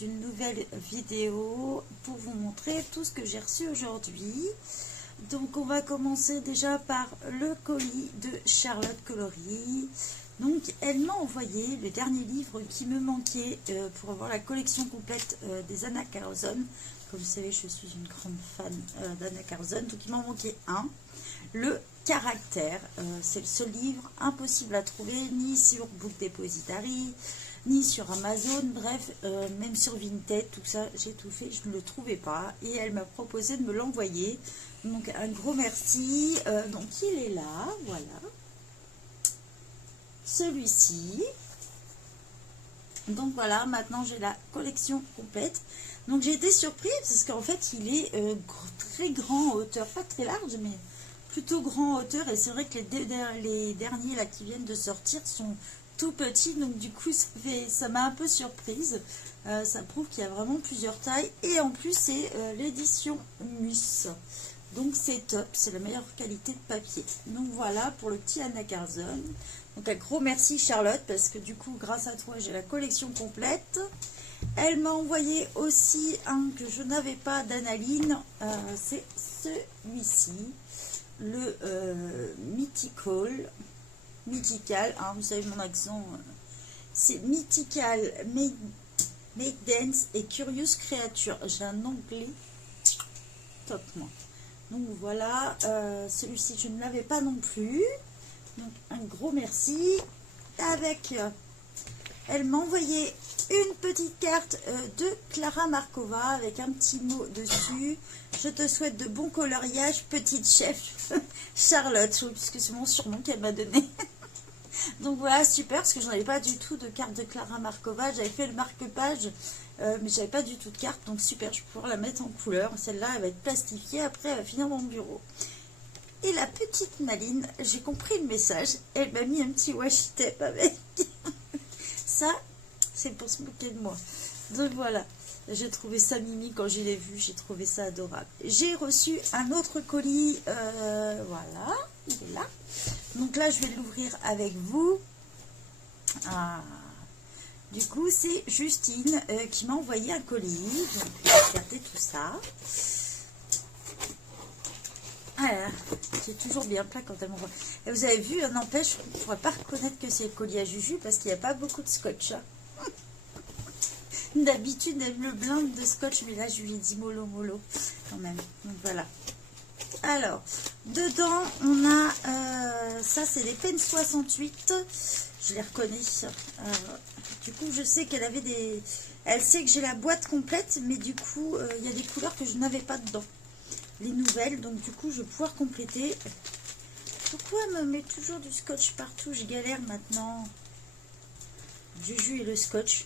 une nouvelle vidéo pour vous montrer tout ce que j'ai reçu aujourd'hui. Donc on va commencer déjà par le colis de Charlotte Coloris. Donc elle m'a envoyé le dernier livre qui me manquait pour avoir la collection complète des Anna Carlson. Comme vous savez, je suis une grande fan d'Anna Carlson, donc il m'en manquait un. Le Caractère, c'est le seul livre impossible à trouver, ni sur Book Depository, ni sur Amazon, bref, même sur Vinted, tout ça, j'ai tout fait, je ne le trouvais pas. Et elle m'a proposé de me l'envoyer. Donc un gros merci. Donc il est là, voilà. Celui-ci. Donc voilà, maintenant j'ai la collection complète. Donc j'ai été surprise parce qu'en fait il est très grand en hauteur, pas très large, mais plutôt grand en hauteur. Et c'est vrai que les derniers là qui viennent de sortir sont tout petits, donc du coup ça m'a un peu surprise. Ça prouve qu'il y a vraiment plusieurs tailles. Et en plus c'est l'édition Mus. Donc c'est top, c'est la meilleure qualité de papier. Donc voilà pour le petit Anna Carlson. Donc un gros merci Charlotte, parce que du coup grâce à toi j'ai la collection complète. Elle m'a envoyé aussi un que je n'avais pas d'Analine, c'est celui-ci, le Mythical, hein, vous savez mon accent, c'est Mythical Make Dance et Curious Creature. J'ai un anglais top moi. Donc voilà, celui-ci je ne l'avais pas non plus. Donc un gros merci. Avec, elle m'a envoyé une petite carte de Clara Markova avec un petit mot dessus. Je te souhaite de bons coloriages, petite chef Charlotte, puisque c'est mon surnom qu'elle m'a donné. Donc voilà, super, parce que je n'avais pas du tout de carte de Clara Markova. J'avais fait le marque-page, mais j'avais pas du tout de carte. Donc super, je vais pouvoir la mettre en couleur. Celle-là, elle va être plastifiée. Après, elle va finir dans mon bureau. Et la petite Maline, j'ai compris le message. Elle m'a mis un petit washi tape avec. Ça, c'est pour se moquer de moi. Donc voilà, j'ai trouvé ça mimi quand je l'ai vu. J'ai trouvé ça adorable. J'ai reçu un autre colis. Voilà, il est là. Donc là, je vais l'ouvrir avec vous. Ah. Du coup, c'est Justine qui m'a envoyé un colis. Donc, je vais regarder tout ça. Ah, c'est toujours bien plein quand elle m'envoie. Et vous avez vu, n'empêche, on ne pourrait pas reconnaître que c'est le colis à Juju parce qu'il n'y a pas beaucoup de scotch. Hein. D'habitude, elle me blinde de scotch, mais là, je lui ai dit mollo quand même. Donc voilà. Alors, dedans, on a, ça c'est les Pen 68. Je les reconnais. Du coup, je sais qu'elle avait des... Elle sait que j'ai la boîte complète, mais du coup, il y a des couleurs que je n'avais pas dedans. Les nouvelles, donc du coup je vais pouvoir compléter. Pourquoi elle me met toujours du scotch partout? Je galère maintenant. Juju et le scotch.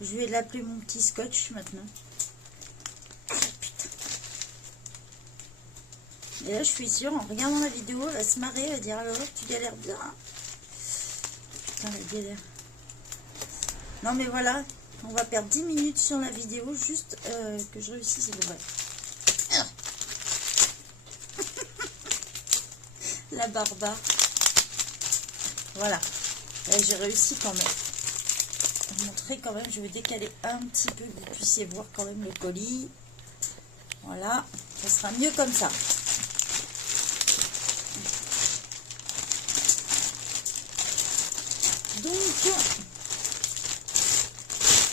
Je vais l'appeler mon petit scotch maintenant. Oh, putain. Et là je suis sûre, en regardant la vidéo, elle va se marrer, elle va dire alors tu galères bien. Putain la galère. Non mais voilà, on va perdre 10 minutes sur la vidéo, juste que je réussisse à l'ouvrir. La barbare. Voilà. J'ai réussi quand même. Je vais vous montrer quand même. Je vais décaler un petit peu que vous puissiez voir quand même le colis. Voilà. Ça sera mieux comme ça. Donc,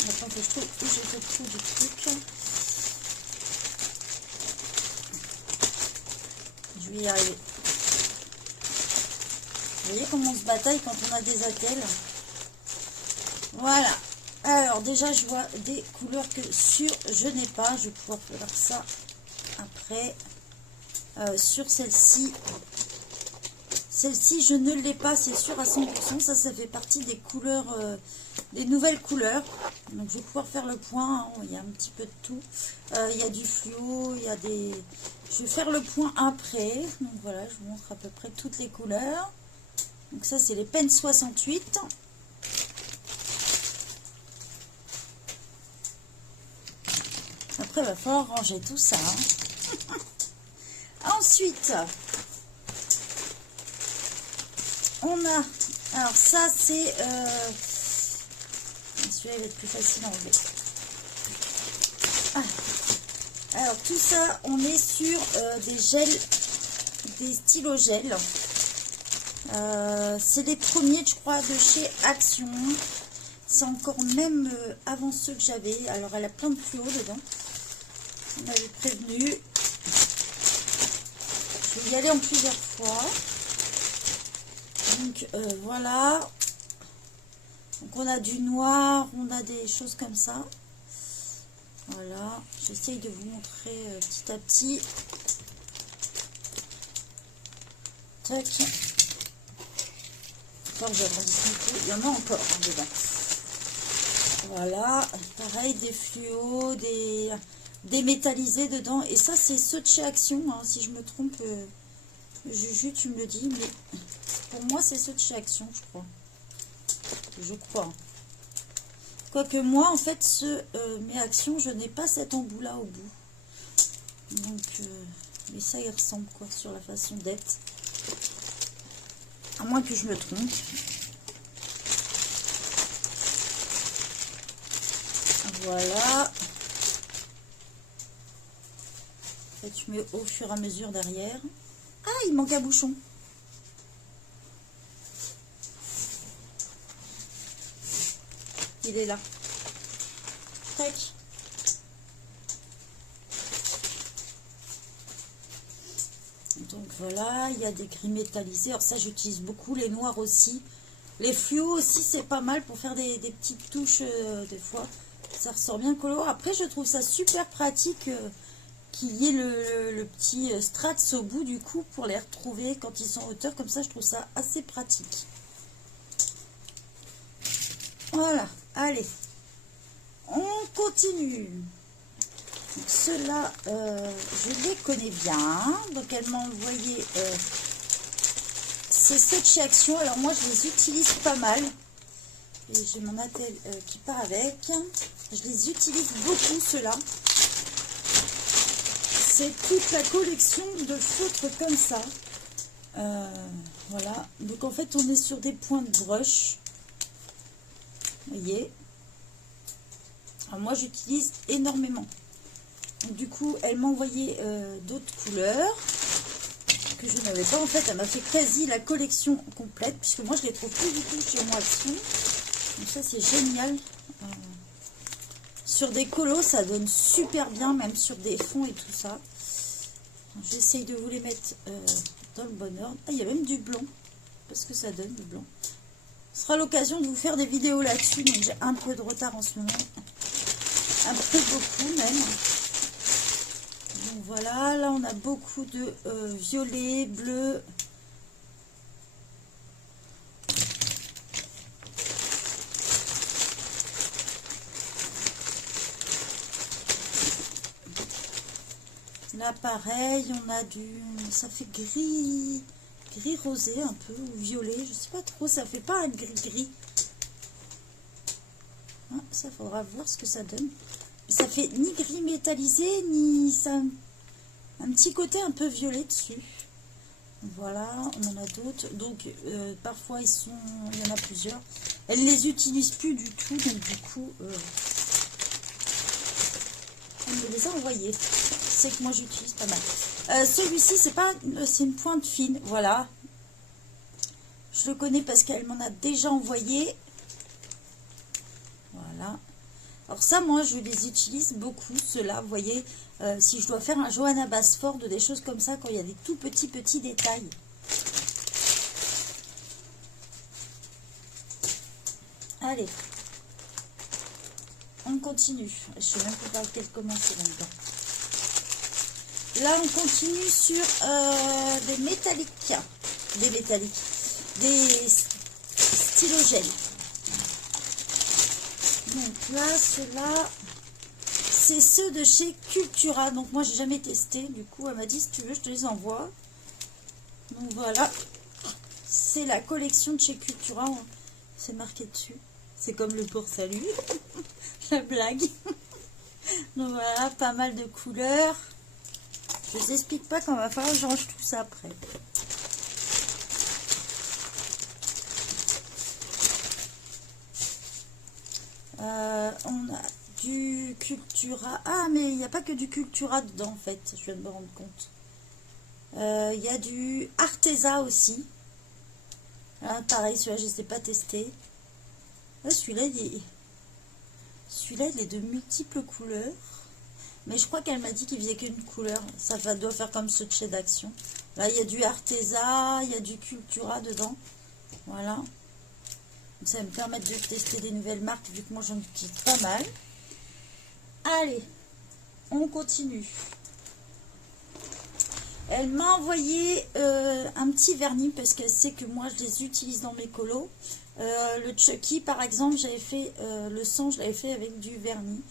maintenant que je trouve où j'ai fait tout du truc. Je vais y arriver. Vous voyez comment on se bataille quand on a des attelles. Voilà. Alors déjà je vois des couleurs que je n'ai pas. Je vais pouvoir faire ça après. Sur celle-ci. Celle-ci je ne l'ai pas, c'est sûr à 100%. Ça fait partie des couleurs, des nouvelles couleurs. Donc je vais pouvoir faire le point. Hein. Il y a un petit peu de tout. Il y a du fluo, il y a des... Je vais faire le point après. Donc voilà, je vous montre à peu près toutes les couleurs. Donc ça, c'est les Pen 68. Après, il va falloir ranger tout ça. Hein. Ensuite, on a... Alors ça, c'est... Celui-là, il va être plus facile à enlever. Alors tout ça, on est sur des gels, des stylos gel. C'est les premiers, je crois, de chez Action. C'est encore même avant ceux que j'avais. Alors elle a plein de fluo dedans. On m'avait prévenu. Je vais y aller en plusieurs fois. Donc voilà. Donc on a du noir, on a des choses comme ça. Voilà, j'essaye de vous montrer petit à petit. Tac. Encore, j'agrandis un peu. Il y en a encore dedans. Voilà, pareil, des fluos, des métallisés dedans. Et ça, c'est ceux de chez Action. Hein. Si je me trompe, Juju, tu me le dis. Mais pour moi, c'est ceux de chez Action, je crois. Je crois. Quoique moi, en fait, mes Actions, je n'ai pas cet embout-là au bout. Donc, mais ça, il ressemble quoi sur la façon d'être. À moins que je me trompe. Voilà. En fait, je mets au fur et à mesure derrière. Ah, il manque un bouchon. Il est là. Tac. Donc voilà, il y a des gris métallisés. Alors ça, j'utilise beaucoup les noirs aussi. Les fluos aussi, c'est pas mal pour faire des petites touches des fois. Ça ressort bien coloré. Après, je trouve ça super pratique qu'il y ait le petit strats au bout du coup pour les retrouver quand ils sont en hauteur. Comme ça, je trouve ça assez pratique. Voilà, allez. On continue. Ceux-là, je les connais bien. Donc, elle m'a envoyé... c'est ceux de chez Action. Alors, moi, je les utilise pas mal. Et j'ai mon attel qui part avec. Je les utilise beaucoup, ceux-là. C'est toute la collection de feutres comme ça. Voilà. Donc, en fait, on est sur des points de brush. Vous voyez. Alors, moi, j'utilise énormément. Donc, du coup, elle m'a envoyé d'autres couleurs que je n'avais pas. En fait, elle m'a fait quasi la collection complète, puisque moi, je les trouve plus du tout chez moi Action. Donc ça, c'est génial. Sur des colos, ça donne super bien, même sur des fonds et tout ça. J'essaye de vous les mettre dans le bon ordre. Ah, il y a même du blanc. Parce que ça donne du blanc. Ce sera l'occasion de vous faire des vidéos là-dessus. Donc, j'ai un peu de retard en ce moment. Un peu beaucoup même. Donc voilà, là on a beaucoup de violet, bleu. Là pareil, on a ça fait gris rosé un peu, ou violet, je sais pas trop, ça fait pas un gris. Ah, ça faudra voir ce que ça donne. Ça fait ni gris métallisé, ni ça, un petit côté un peu violet dessus. Voilà, on en a d'autres. Donc, parfois, il y en a plusieurs. Elle ne les utilise plus du tout, donc du coup, elle me les a envoyés. C'est que moi, j'utilise pas mal. Celui-ci, c'est une pointe fine, voilà. Je le connais parce qu'elle m'en a déjà envoyé. Voilà. Alors ça, moi, je les utilise beaucoup, ceux-là, vous voyez, si je dois faire un Johanna Basford, des choses comme ça, quand il y a des tout petits détails. Allez, on continue. Je ne sais même pas par lequel commencer là-dedans. Là, on continue sur des métalliques, des stylos gel. Donc là, ceux-là, c'est ceux de chez Cultura. Donc moi, j'ai jamais testé. Du coup, elle m'a dit, si tu veux, je te les envoie. Donc voilà, c'est la collection de chez Cultura. C'est marqué dessus. C'est comme le port salut. La blague. Donc voilà, pas mal de couleurs. Je vous explique pas quand va falloir que je range tout ça après. On a du Cultura. Ah, mais il n'y a pas que du Cultura dedans, en fait. Je viens de me rendre compte. Il y a du Arteza aussi. Ah, pareil, celui-là, je ne sais pas tester. Ah, celui-là, il est de multiples couleurs. Mais je crois qu'elle m'a dit qu'il faisait qu'une couleur. Ça doit faire comme ce chez d'Action. Là, il y a du Arteza, il y a du Cultura dedans. Voilà. Donc, ça va me permettre de tester des nouvelles marques, vu que moi, j'en utilise pas mal. Allez, on continue. Elle m'a envoyé un petit vernis parce qu'elle sait que moi je les utilise dans mes colos. Le Chucky par exemple, j'avais fait le sang, je l'avais fait avec du vernis.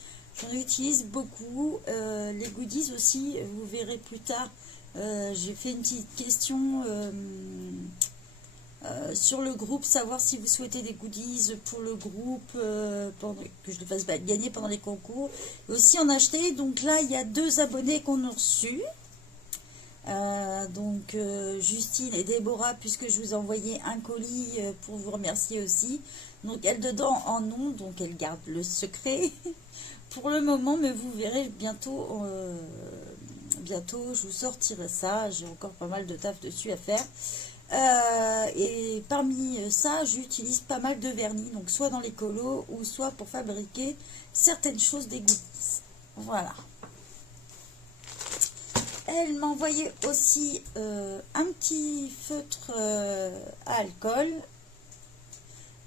J'en utilise beaucoup. Les goodies aussi, vous verrez plus tard. J'ai fait une petite question sur le groupe, savoir si vous souhaitez des goodies pour le groupe, que je le fasse gagner pendant les concours. Et aussi en acheter. Donc là, il y a 2 abonnés qu'on a reçus. Justine et Déborah, puisque je vous ai envoyé un colis pour vous remercier aussi. Donc elle dedans en ont, donc elle garde le secret pour le moment, mais vous verrez bientôt, je vous sortirai ça. J'ai encore pas mal de taf dessus à faire. Et parmi ça, j'utilise pas mal de vernis, donc soit dans les colos ou soit pour fabriquer certaines choses des goodies. Voilà. Elle m'a envoyé aussi un petit feutre à alcool.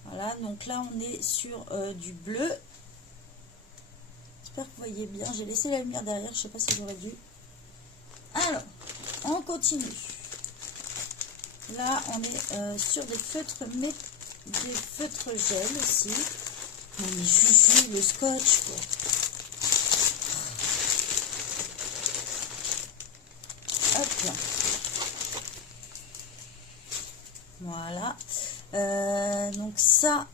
Voilà, donc là on est sur du bleu. J'espère que vous voyez bien. J'ai laissé la lumière derrière, je sais pas si j'aurais dû. Alors, on continue. Là on est sur des feutres, mais des feutres gel aussi. Non mais Juju, le scotch quoi. Hop. Voilà. Donc ça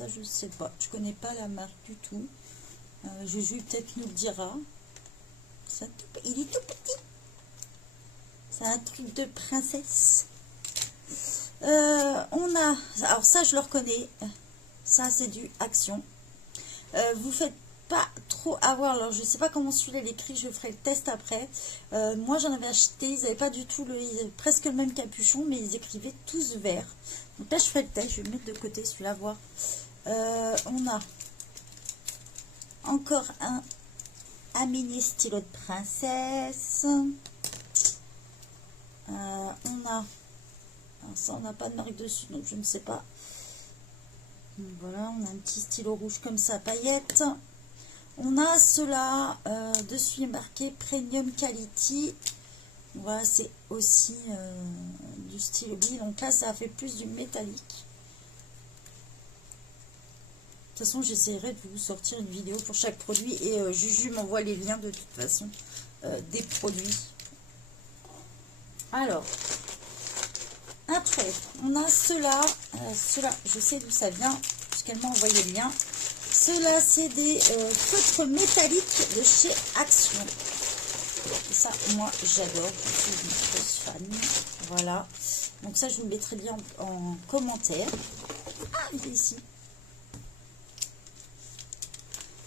je sais pas. Je connais pas la marque du tout. Juju peut-être nous le dira. Il est tout petit. C'est un truc de princesse. On a... Alors ça je le reconnais. Ça c'est du Action. Vous faites pas trop avoir, alors je sais pas comment celui-là est écrit, je ferai le test après. Moi j'en avais acheté, ils n'avaient pas du tout presque le même capuchon, mais ils écrivaient tous vert. Donc là je ferai le test, je vais le mettre de côté celui-là, voir. On a encore un mini stylo de princesse. On a, alors ça on n'a pas de marque dessus, donc je ne sais pas. Donc voilà, on a un petit stylo rouge comme ça, paillettes. On a cela, dessus est marqué Premium Quality. Voilà, c'est aussi du stylo gris. Donc là, ça fait plus du métallique. De toute façon, j'essaierai de vous sortir une vidéo pour chaque produit. Et Juju m'envoie les liens de toute façon des produits. Alors, après, on a cela. Cela, je sais d'où ça vient, puisqu'elle m'a envoyé le lien. Cela, c'est des feutres métalliques de chez Action. Et ça, moi, j'adore. Je suis une grosse fan. Voilà. Donc ça, je vous le mettrai bien en commentaire. Ah, il est ici.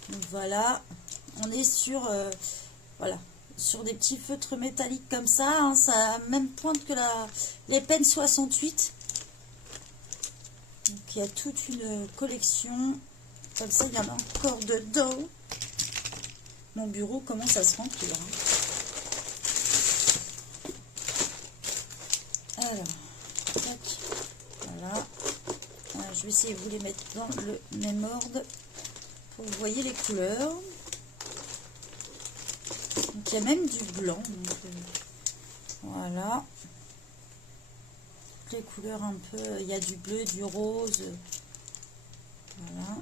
Donc voilà. On est sur, voilà, sur des petits feutres métalliques comme ça. Hein. Ça a la même pointe que les Pen 68. Donc il y a toute une collection. Comme ça, il y en a encore dedans. Mon bureau commence à se remplir. Alors, tac, voilà. Alors, je vais essayer de vous les mettre dans le même ordre pour que vous voyez les couleurs. Donc, il y a même du blanc. Donc, voilà. Les couleurs un peu, il y a du bleu, du rose. Voilà.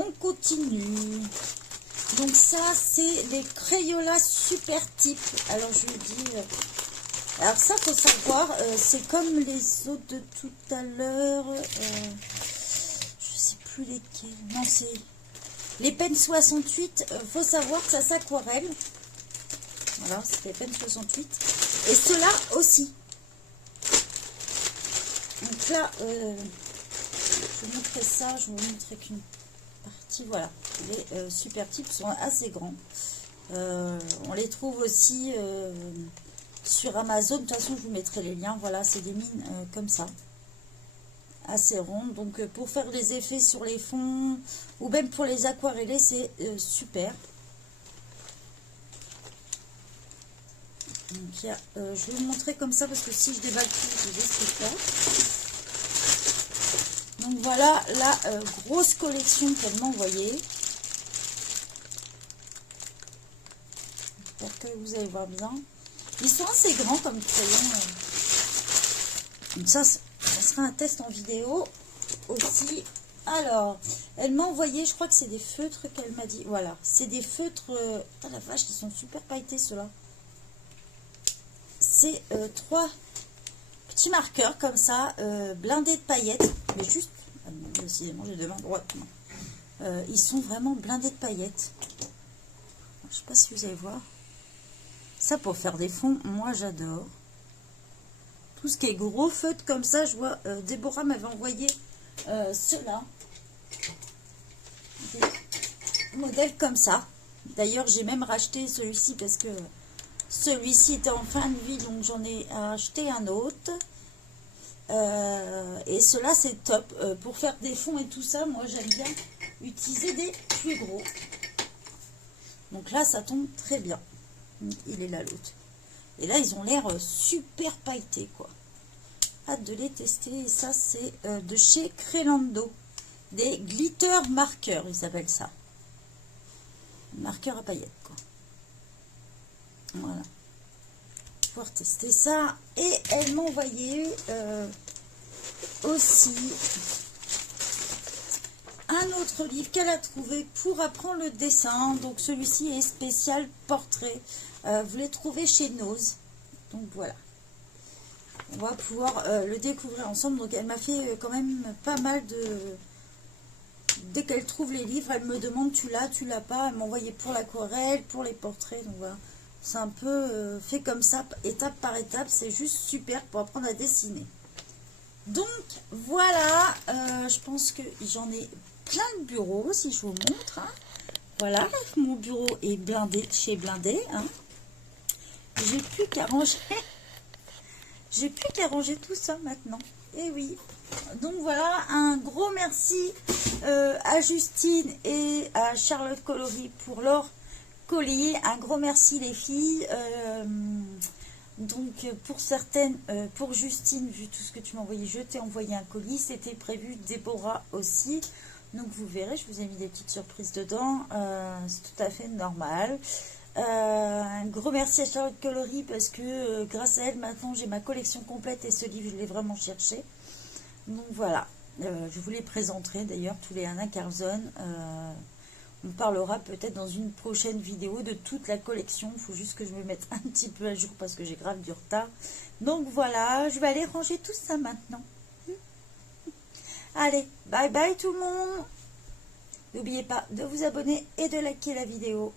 On continue. Donc ça, c'est des Crayola Super Type. Alors, je vous dis... alors ça, faut savoir, c'est comme les autres de tout à l'heure. Je sais plus lesquels. Non, c'est... les Pen 68, faut savoir que ça s'aquarelle. Voilà, c'est les Pen 68. Et ceux-là aussi. Donc là, je vous montrerai ça, je vous montrerai qu'une partie, voilà. Les super types sont assez grands. On les trouve aussi sur Amazon. De toute façon, je vous mettrai les liens. Voilà, c'est des mines comme ça. Assez rondes. Donc, pour faire des effets sur les fonds ou même pour les aquareller, c'est super. Donc, je vais vous montrer comme ça parce que si je déballe tout, je vais ce pas. Donc, voilà la grosse collection qu'elle m'a envoyée. J'espère que vous allez voir bien. Ils sont assez grands comme crayons. Ça sera un test en vidéo aussi. Alors, elle m'a envoyé, je crois que c'est des feutres qu'elle m'a dit. Voilà, c'est des feutres. Oh la vache, ils sont super pailletés ceux-là. C'est 3 petits marqueurs comme ça, blindés de paillettes. Mais juste, décidément, j'ai deux mains droites. Ils sont vraiment blindés de paillettes. Je ne sais pas si vous allez voir. Ça, pour faire des fonds, moi j'adore. Tout ce qui est gros feutre comme ça, je vois, Déborah m'avait envoyé ceux-là. Des modèles comme ça. D'ailleurs, j'ai même racheté celui-ci parce que celui-ci était en fin de vie, donc j'en ai acheté un autre. Et cela c'est top. Pour faire des fonds et tout ça, moi j'aime bien utiliser des plus gros. Donc là, ça tombe très bien. Il est là l'autre. Et là, ils ont l'air super pailletés, quoi. Hâte de les tester. Et ça, c'est de chez Crelando. Des glitter marqueurs, ils s'appellent ça. Marqueurs à paillettes, quoi. Voilà. Pouvoir tester ça. Et elle m'a envoyé aussi un autre livre qu'elle a trouvé pour apprendre le dessin. Donc celui-ci est spécial portrait. Vous les trouvez chez Nose. Donc voilà. On va pouvoir le découvrir ensemble. Donc elle m'a fait quand même pas mal de... Dès qu'elle trouve les livres, elle me demande tu l'as pas. Elle m'a envoyé pour l'aquarelle, pour les portraits. Donc voilà. C'est un peu fait comme ça, étape par étape. C'est juste super pour apprendre à dessiner. Donc voilà. Je pense que j'en ai plein de bureaux si je vous montre. Hein. Voilà. Mon bureau est blindé chez Blindé. Hein. J'ai plus qu'à ranger. J'ai plus qu'à ranger tout ça maintenant. Et oui. Donc voilà, un gros merci à Justine et à Charlotte Coloris pour leur colis. Un gros merci les filles. Donc pour certaines, pour Justine, vu tout ce que tu m'as envoyé, je t'ai envoyé un colis. C'était prévu, Déborah aussi. Donc vous verrez, je vous ai mis des petites surprises dedans. C'est tout à fait normal. Un gros merci à Charlotte Coloris parce que grâce à elle maintenant j'ai ma collection complète et ce livre je l'ai vraiment cherché. Donc voilà, je vous les présenterai d'ailleurs tous les Anna Carlson. On parlera peut-être dans une prochaine vidéo de toute la collection. Il faut juste que je me mette un petit peu à jour parce que j'ai grave du retard. Donc voilà, je vais aller ranger tout ça maintenant. Allez, bye bye tout le monde. N'oubliez pas de vous abonner et de liker la vidéo.